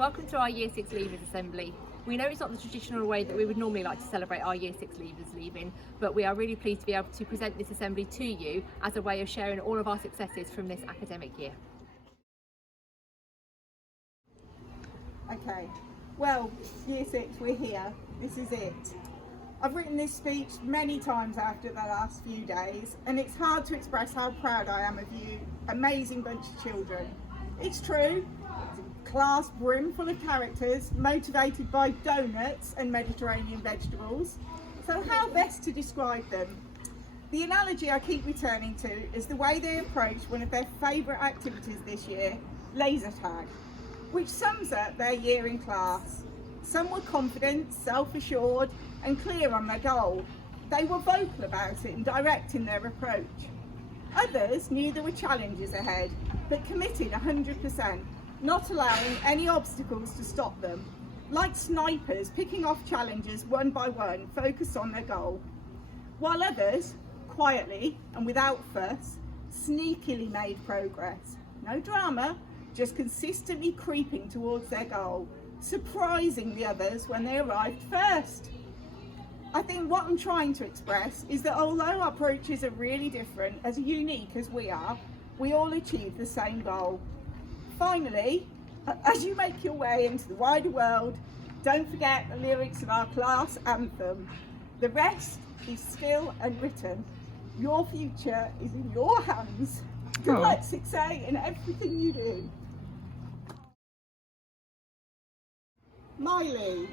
Welcome to our Year 6 Leavers Assembly. We know it's not the traditional way that we would normally like to celebrate our Year 6 Leavers leaving, but we are really pleased to be able to present this assembly to you as a way of sharing all of our successes from this academic year. Okay, well, Year 6, we're here. This is it. I've written this speech many times after the last few days, and it's hard to express how proud I am of you, amazing bunch of children. It's true, it's a class brimful of characters, motivated by donuts and Mediterranean vegetables. So how best to describe them? The analogy I keep returning to is the way they approached one of their favourite activities this year, laser tag, which sums up their year in class. Some were confident, self-assured and clear on their goal. They were vocal about it and direct in their approach. Others knew there were challenges ahead, but committed 100%, not allowing any obstacles to stop them. Like snipers, picking off challenges one by one, focused on their goal. While others, quietly and without fuss, sneakily made progress. No drama, just consistently creeping towards their goal, surprising the others when they arrived first. I think what I'm trying to express is that although our approaches are really different, as unique as we are, we all achieve the same goal. Finally, as you make your way into the wider world, don't forget the lyrics of our class anthem. The rest is still unwritten. Your future is in your hands. Good luck, 6A, in everything you do. Miley.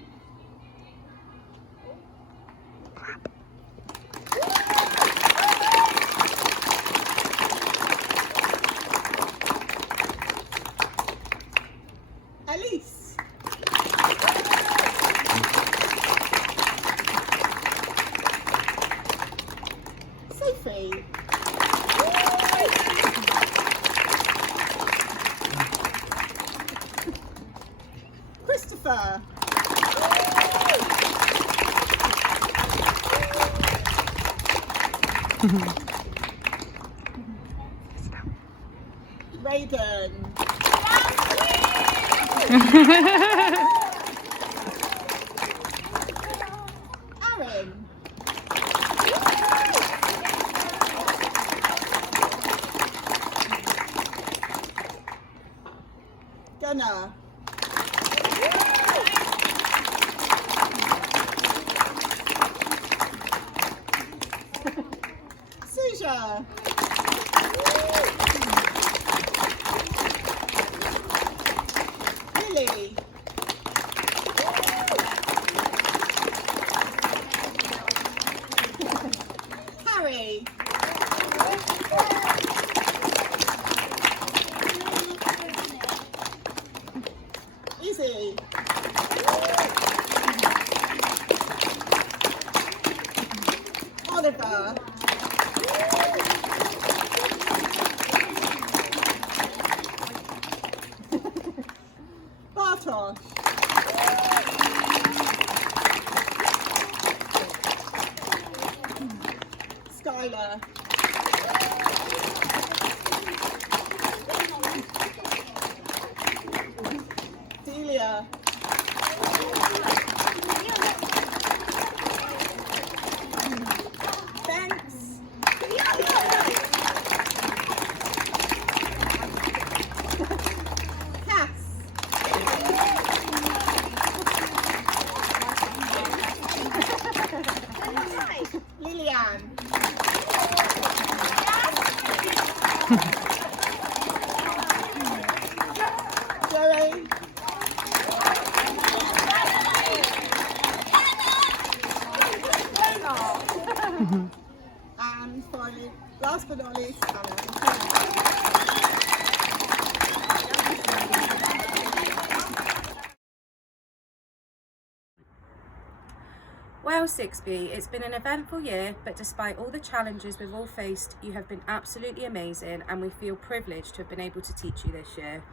Elise. Sophie. Christopher. Raiden. Aaron. Gunnar. Suja. Lily. Harry. Izzy. Oliver. Bartosz. Skylar. Delia. Thanks. Cass. Lillian. Zoe. And finally, last but not least, Hannah. Well, 6B, it's been an eventful year, but despite all the challenges we've all faced, you have been absolutely amazing and we feel privileged to have been able to teach you this year.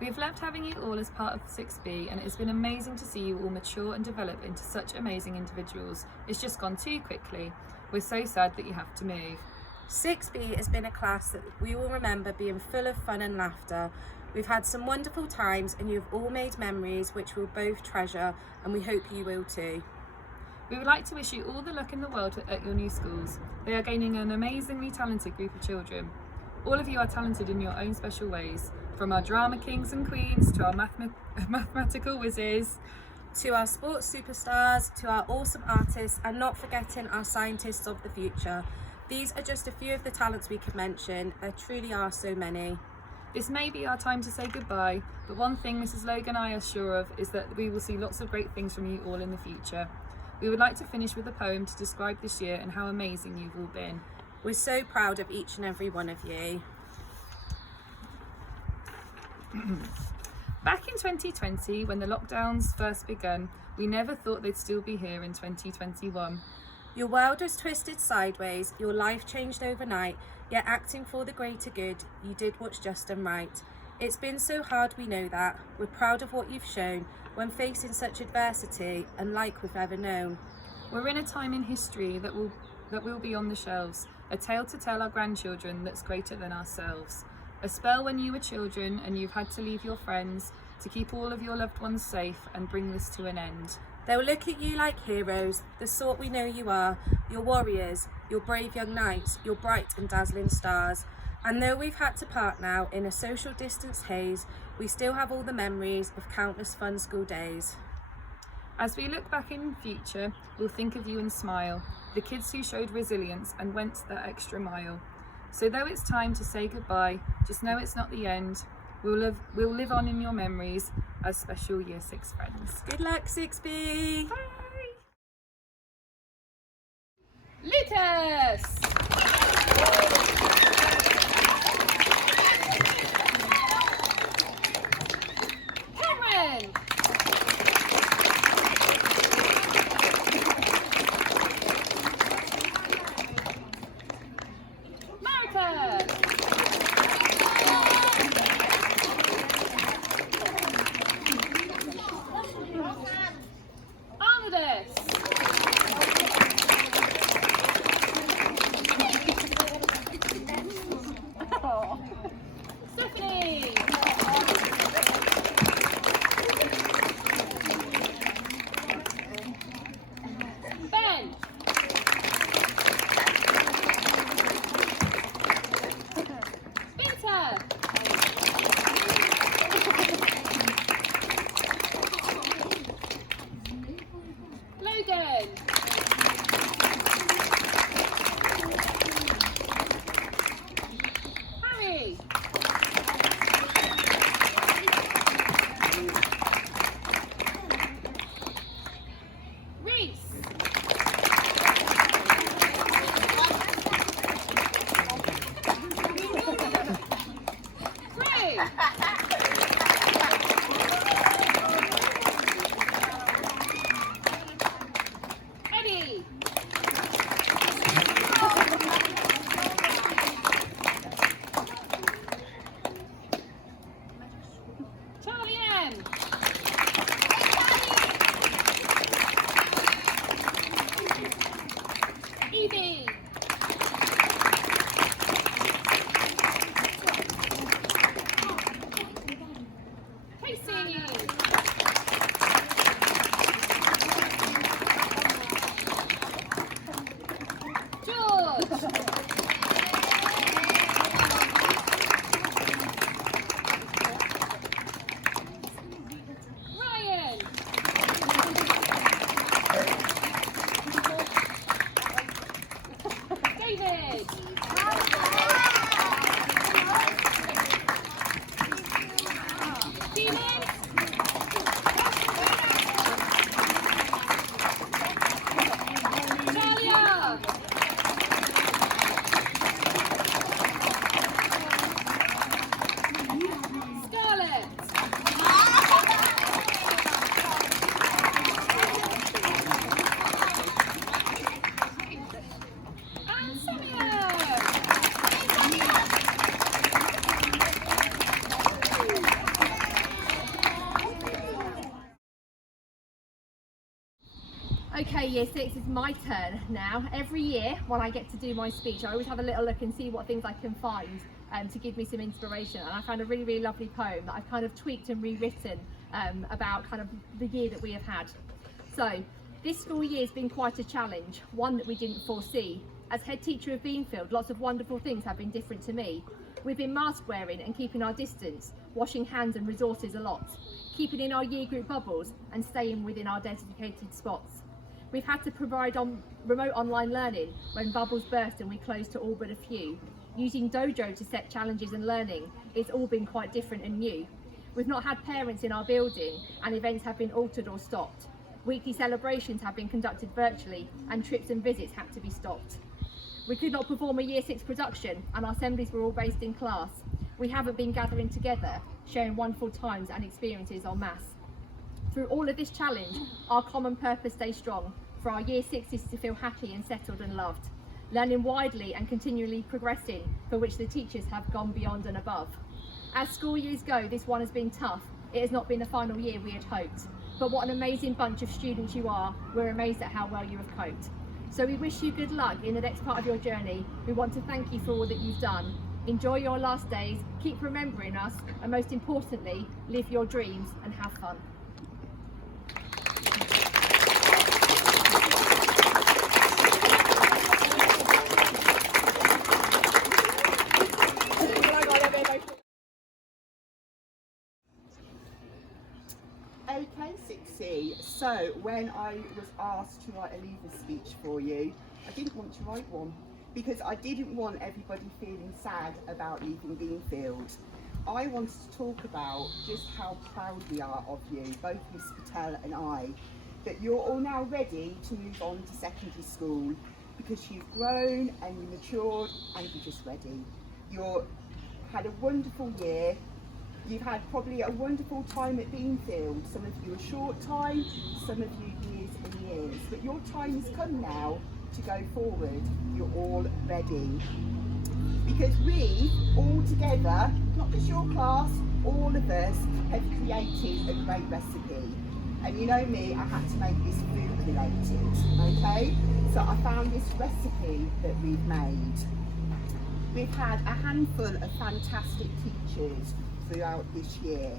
We've loved having you all as part of 6B, and it's been amazing to see you all mature and develop into such amazing individuals. It's just gone too quickly. We're so sad that you have to move. 6B has been a class that we will remember being full of fun and laughter. We've had some wonderful times and you've all made memories which we'll both treasure, and we hope you will too. We would like to wish you all the luck in the world at your new schools. They are gaining an amazingly talented group of children. All of you are talented in your own special ways, from our drama kings and queens to our mathematical whizzes, to our sports superstars, to our awesome artists, and not forgetting our scientists of the future. These are just a few of the talents we could mention. There truly are so many. This may be our time to say goodbye, but one thing Mrs. Logan and I are sure of is that we will see lots of great things from you all in the future. We would like to finish with a poem to describe this year and how amazing you've all been. We're so proud of each and every one of you. Back in 2020, when the lockdowns first begun, we never thought they'd still be here in 2021. Your world was twisted sideways, your life changed overnight, yet acting for the greater good, you did what's just and right. It's been so hard, we know that. We're proud of what you've shown when facing such adversity, unlike we've ever known. We're in a time in history that will be on the shelves, a tale to tell our grandchildren that's greater than ourselves. A spell when you were children and you've had to leave your friends to keep all of your loved ones safe and bring this to an end. They'll look at you like heroes, the sort we know you are, your warriors, your brave young knights, your bright and dazzling stars. And though we've had to part now in a social distance haze, we still have all the memories of countless fun school days. As we look back in future, we'll think of you and smile, the kids who showed resilience and went that extra mile. So though it's time to say goodbye, just know it's not the end. We'll live on in your memories as special Year 6 friends. Good luck, 6B! Bye! Lucas! Cameron! Marika! Arnodus! Stephanie! Ben! Binta! Logan! Harry! Reese! Craig! Eddie! Charlie M! Evie! Okay, year six, it's my turn now. Every year when I get to do my speech, I always have a little look and see what things I can find to give me some inspiration. And I found a really, really lovely poem that I've kind of tweaked and rewritten about kind of the year that we have had. So this school year has been quite a challenge, one that we didn't foresee. As head teacher of Beanfield, lots of wonderful things have been different to me. We've been mask wearing and keeping our distance, washing hands and resources a lot, keeping in our year group bubbles and staying within our dedicated spots. We've had to provide remote online learning when bubbles burst and we closed to all but a few. Using Dojo to set challenges and learning, it's all been quite different and new. We've not had parents in our building and events have been altered or stopped. Weekly celebrations have been conducted virtually and trips and visits had to be stopped. We could not perform a year six production and our assemblies were all based in class. We haven't been gathering together, sharing wonderful times and experiences en masse. Through all of this challenge, our common purpose stays strong for our year sixes to feel happy and settled and loved, learning widely and continually progressing, for which the teachers have gone beyond and above. As school years go, this one has been tough. It has not been the final year we had hoped, but what an amazing bunch of students you are. We're amazed at how well you have coped. So we wish you good luck in the next part of your journey. We want to thank you for all that you've done. Enjoy your last days, keep remembering us, and most importantly, live your dreams and have fun. Okay, 6C. So when I was asked to write a leaver speech for you, I didn't want to write one because I didn't want everybody feeling sad about leaving Beanfield. I wanted to talk about just how proud we are of you, both Miss Patel and I, that you're all now ready to move on to secondary school because you've grown and you matured and you're just ready. You've had a wonderful year. You've had probably a wonderful time at Beanfield. Some of you a short time, some of you years and years. But your time has come now to go forward. You're all ready. Because we, all together, not just your class, all of us have created a great recipe. And you know me, I had to make this food related, okay? So I found this recipe that we've made. We've had a handful of fantastic teachers throughout this year,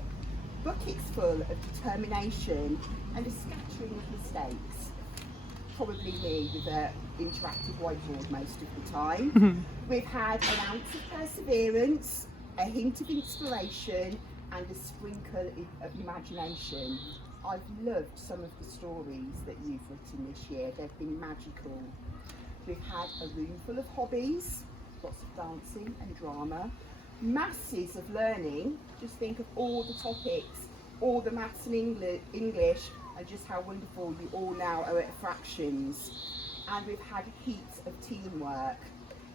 buckets full of determination and a scattering of mistakes. Probably me with an interactive whiteboard most of the time. We've had an ounce of perseverance, a hint of inspiration and a sprinkle of imagination. I've loved some of the stories that you've written this year. They've been magical. We've had a room full of hobbies, lots of dancing and drama, masses of learning. Just think of all the topics, all the maths and English, and just how wonderful you all now are at fractions. And we've had heaps of teamwork.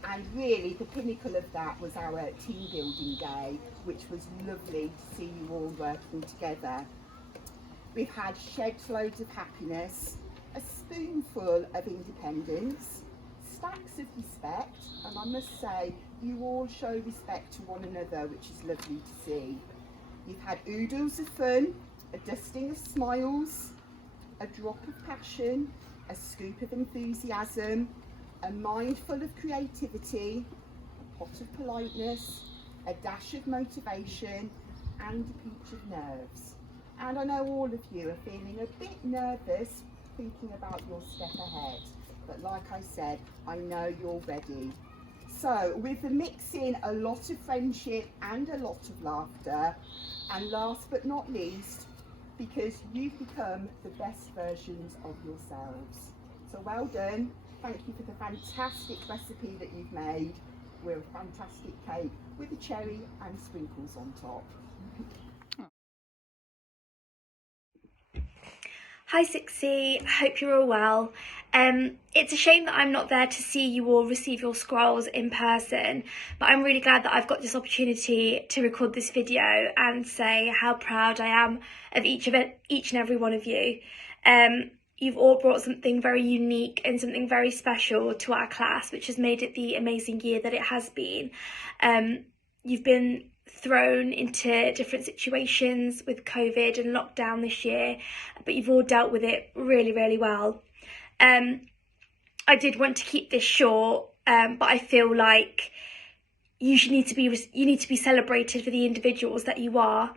And really the pinnacle of that was our team building day, which was lovely to see you all working together. We've had shed loads of happiness, a spoonful of independence, stacks of respect, and I must say you all show respect to one another, which is lovely to see. You've had oodles of fun, a dusting of smiles, a drop of passion, a scoop of enthusiasm, a mind full of creativity, a pot of politeness, a dash of motivation and a pinch of nerves. And I know all of you are feeling a bit nervous thinking about your step ahead, but like I said, I know you're ready. So with the mix in a lot of friendship and a lot of laughter, and last but not least, because you've become the best versions of yourselves. So well done. Thank you for the fantastic recipe that you've made. We're a fantastic cake with a cherry and sprinkles on top. Hi 6C, hope you're all well. It's a shame that I'm not there to see you all receive your scrolls in person, but I'm really glad that I've got this opportunity to record this video and say how proud I am of each and every one of you. You've all brought something very unique and something very special to our class, which has made it the amazing year that it has been. You've been thrown into different situations with COVID and lockdown this year, but you've all dealt with it really, really well. I did want to keep this short, but I feel like you need to be celebrated for the individuals that you are,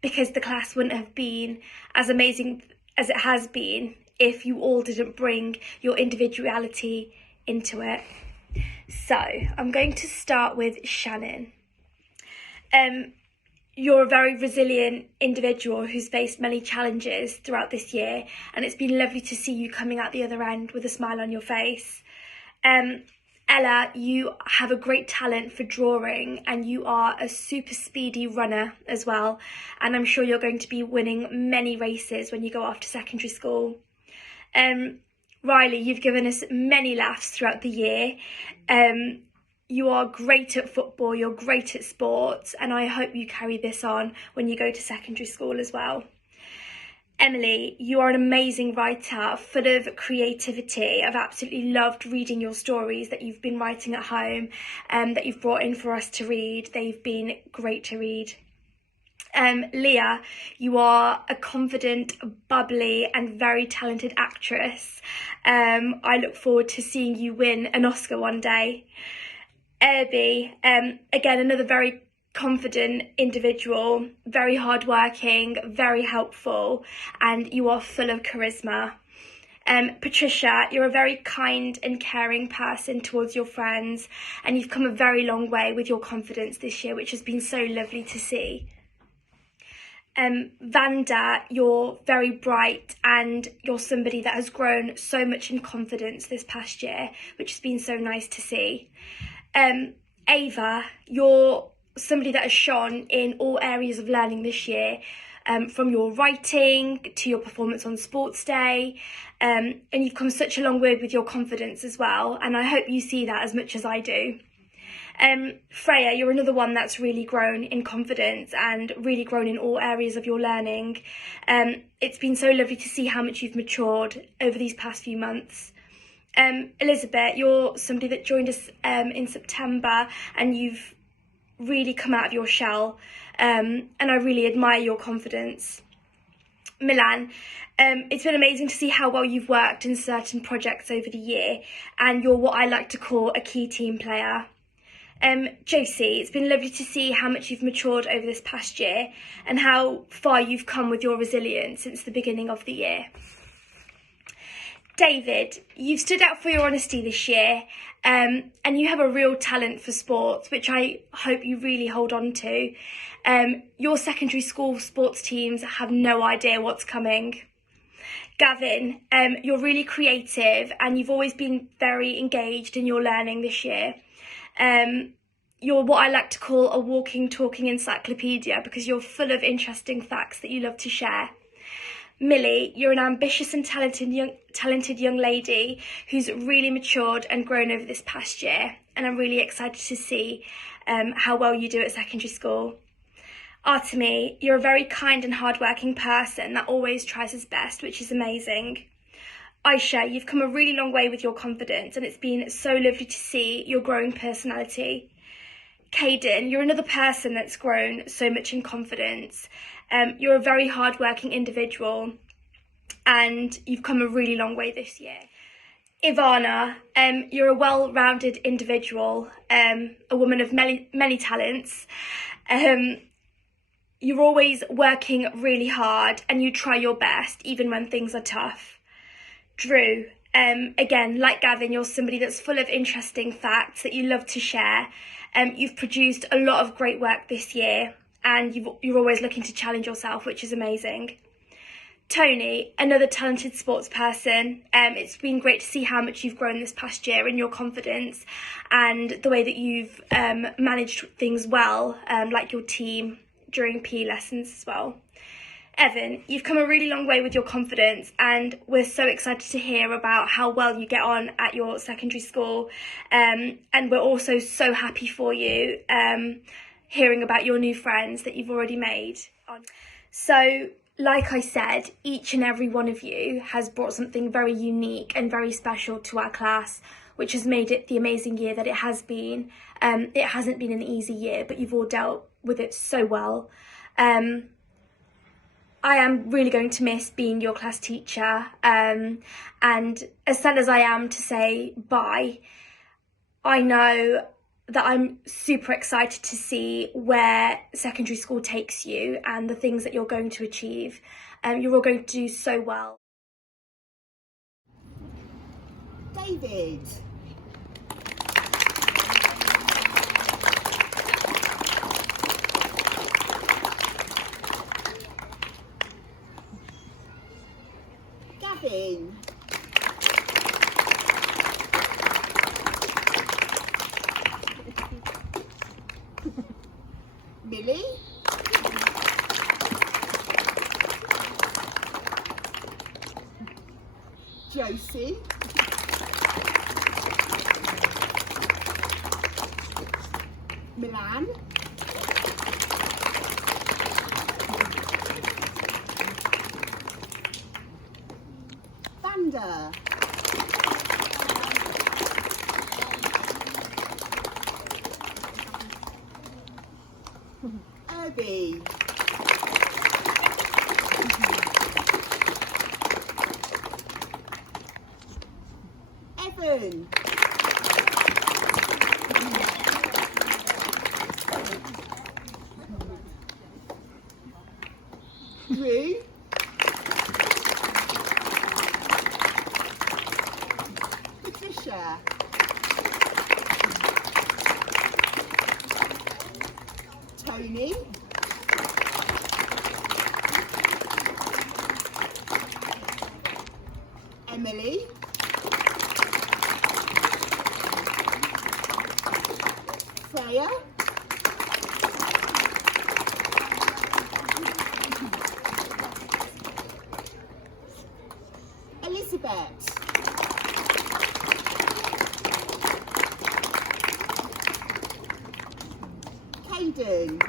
because the class wouldn't have been as amazing as it has been if you all didn't bring your individuality into it. So I'm going to start with Shannon. You're a very resilient individual who's faced many challenges throughout this year, and it's been lovely to see you coming out the other end with a smile on your face. Ella, you have a great talent for drawing, and you are a super speedy runner as well, and I'm sure you're going to be winning many races when you go off to secondary school. Riley, you've given us many laughs throughout the year. You are great at football, you're great at sports, and I hope you carry this on when you go to secondary school as well. Emily, you are an amazing writer, full of creativity. I've absolutely loved reading your stories that you've been writing at home, that you've brought in for us to read. They've been great to read. Leah, you are a confident, bubbly and very talented actress. I look forward to seeing you win an Oscar one day. Irby, again, another very confident individual, very hardworking, very helpful, and you are full of charisma. Patricia, you're a very kind and caring person towards your friends, and you've come a very long way with your confidence this year, which has been so lovely to see. Vanda, you're very bright and you're somebody that has grown so much in confidence this past year, which has been so nice to see. Ava, you're somebody that has shone in all areas of learning this year, from your writing to your performance on sports day, and you've come such a long way with your confidence as well, and I hope you see that as much as I do. Freya, you're another one that's really grown in confidence and really grown in all areas of your learning. It's been so lovely to see how much you've matured over these past few months. Elizabeth, you're somebody that joined us in September, and you've really come out of your shell, and I really admire your confidence. Milan, it's been amazing to see how well you've worked in certain projects over the year, and you're what I like to call a key team player. Josie, it's been lovely to see how much you've matured over this past year and how far you've come with your resilience since the beginning of the year. David, you've stood out for your honesty this year, and you have a real talent for sports, which I hope you really hold on to. Your secondary school sports teams have no idea what's coming. Gavin, you're really creative and you've always been very engaged in your learning this year. You're what I like to call a walking, talking encyclopedia because you're full of interesting facts that you love to share. Millie, you're an ambitious and talented young lady who's really matured and grown over this past year, and I'm really excited to see how well you do at secondary school. Artemi, you're a very kind and hardworking person that always tries his best, which is amazing. Aisha, you've come a really long way with your confidence, and it's been so lovely to see your growing personality. Caden, you're another person that's grown so much in confidence. You're a very hardworking individual, and you've come a really long way this year. Ivana, you're a well-rounded individual, a woman of many talents. You're always working really hard, and you try your best even when things are tough. Drew, again, like Gavin, you're somebody that's full of interesting facts that you love to share. You've produced a lot of great work this year, and you're always looking to challenge yourself, which is amazing. Tony, another talented sports person. It's been great to see how much you've grown this past year in your confidence and the way that you've managed things well, like your team during PE lessons as well. Evan, you've come a really long way with your confidence, and we're so excited to hear about how well you get on at your secondary school, and we're also so happy for you hearing about your new friends that you've already made. So, like I said, each and every one of you has brought something very unique and very special to our class, which has made it the amazing year that it has been. It hasn't been an easy year, but you've all dealt with it so well. I am really going to miss being your class teacher, and as sad as I am to say bye, I know that I'm super excited to see where secondary school takes you and the things that you're going to achieve. You're all going to do so well. David. Gavin. Millie. Josie. Milan. Vanda. Irby. Evan. Drew. Patricia. Tony. Emily. Freya. Elizabeth. Caden.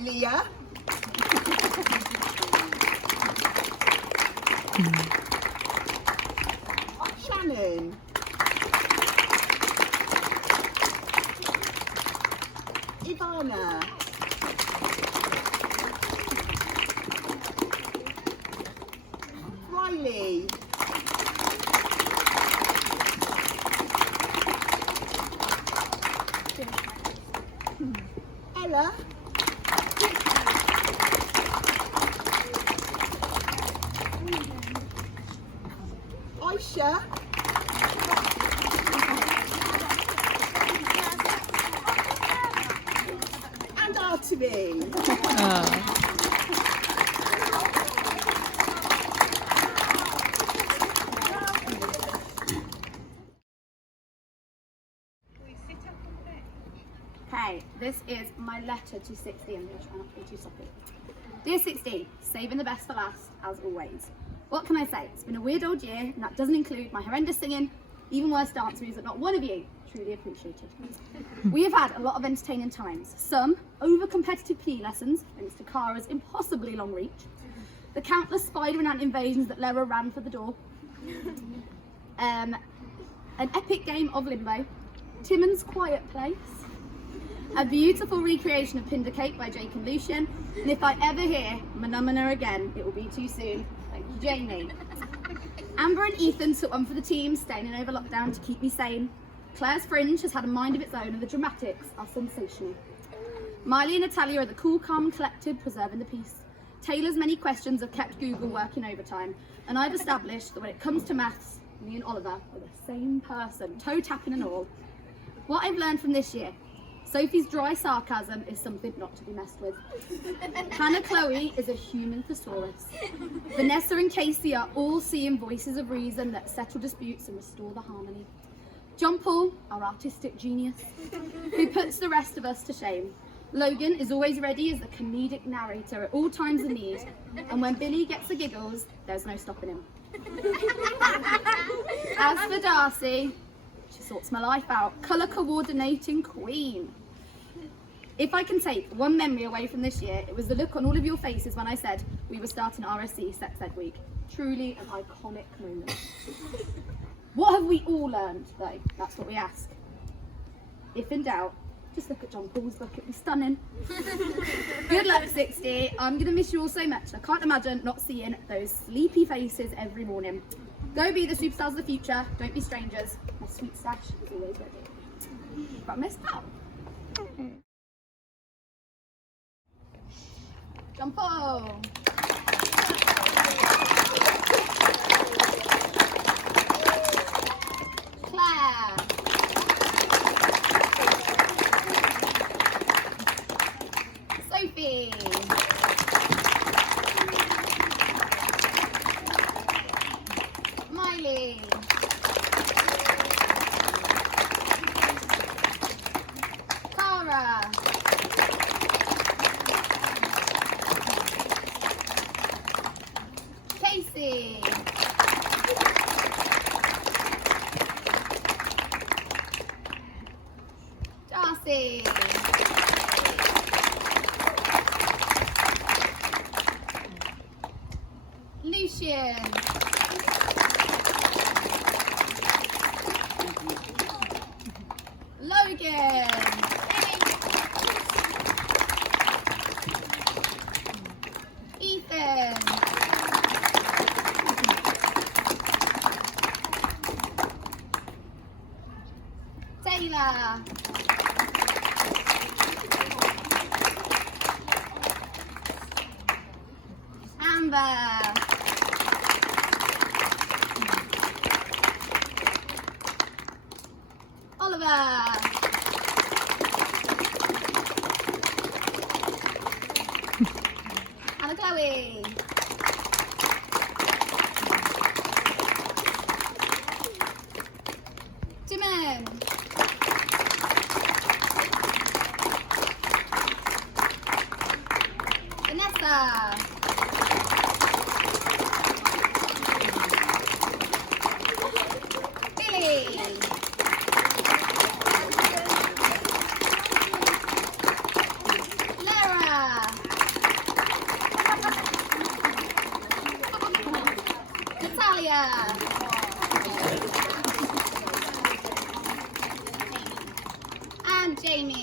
Leah. Shannon. Ivana. Riley. Ella. Aisha. And Artemy. Okay, this is my letter to 16. I'm going to try not to be too soppy. Dear 16, saving the best for last, as always. What can I say? It's been a weird old year, and that doesn't include my horrendous singing, even worse dance moves that not one of you truly appreciated. We have had a lot of entertaining times. Some over-competitive PE lessons, thanks to Cara's impossibly long reach. The countless spider and ant invasions that Lara ran for the door. An epic game of Limbo. Timon's Quiet Place. A beautiful recreation of Pinder Cake by Jake and Lucian. And if I ever hear Manumina again, it will be too soon. Thank you, Jamie. Amber and Ethan took one for the team, staying in over lockdown to keep me sane. Claire's Fringe has had a mind of its own, and the dramatics are sensational. Miley and Natalia are the cool, calm and collected, preserving the peace. Taylor's many questions have kept Google working overtime, and I've established that when it comes to maths, me and Oliver are the same person, toe tapping and all. What I've learned from this year: Sophie's dry sarcasm is something not to be messed with. Hannah Chloe is a human thesaurus. Vanessa and Casey are all seeing voices of reason that settle disputes and restore the harmony. John Paul, our artistic genius, who puts the rest of us to shame. Logan is always ready as the comedic narrator at all times of need, and when Billy gets the giggles, there's no stopping him. As for Darcy, she sorts my life out, colour coordinating queen. If I can take one memory away from this year, it was the look on all of your faces when I said we were starting RSC Sex Ed Week. Truly an iconic moment. What have we all learned, though? That's what we ask. If in doubt, just look at John Paul's book, it'd be stunning. Good luck, 60. I'm going to miss you all so much. I can't imagine not seeing those sleepy faces every morning. Go be the superstars of the future. Don't be strangers. My sweet stash is always ready. But I missed out. John Paul. Claire. Sophie. Miley. Cara. Casey. Darcy. Lucian. Logan. Ethan. Taylor. Amber. Oliver. Anna Chloe. Timon. Vanessa. Billy. Lara. Natalia. And Jamie.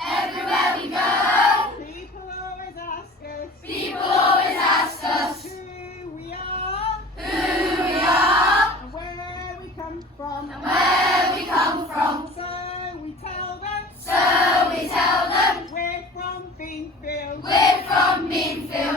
Everywhere we go, people always ask us who we are, and where we come from. So we tell them, we're from Beanfield.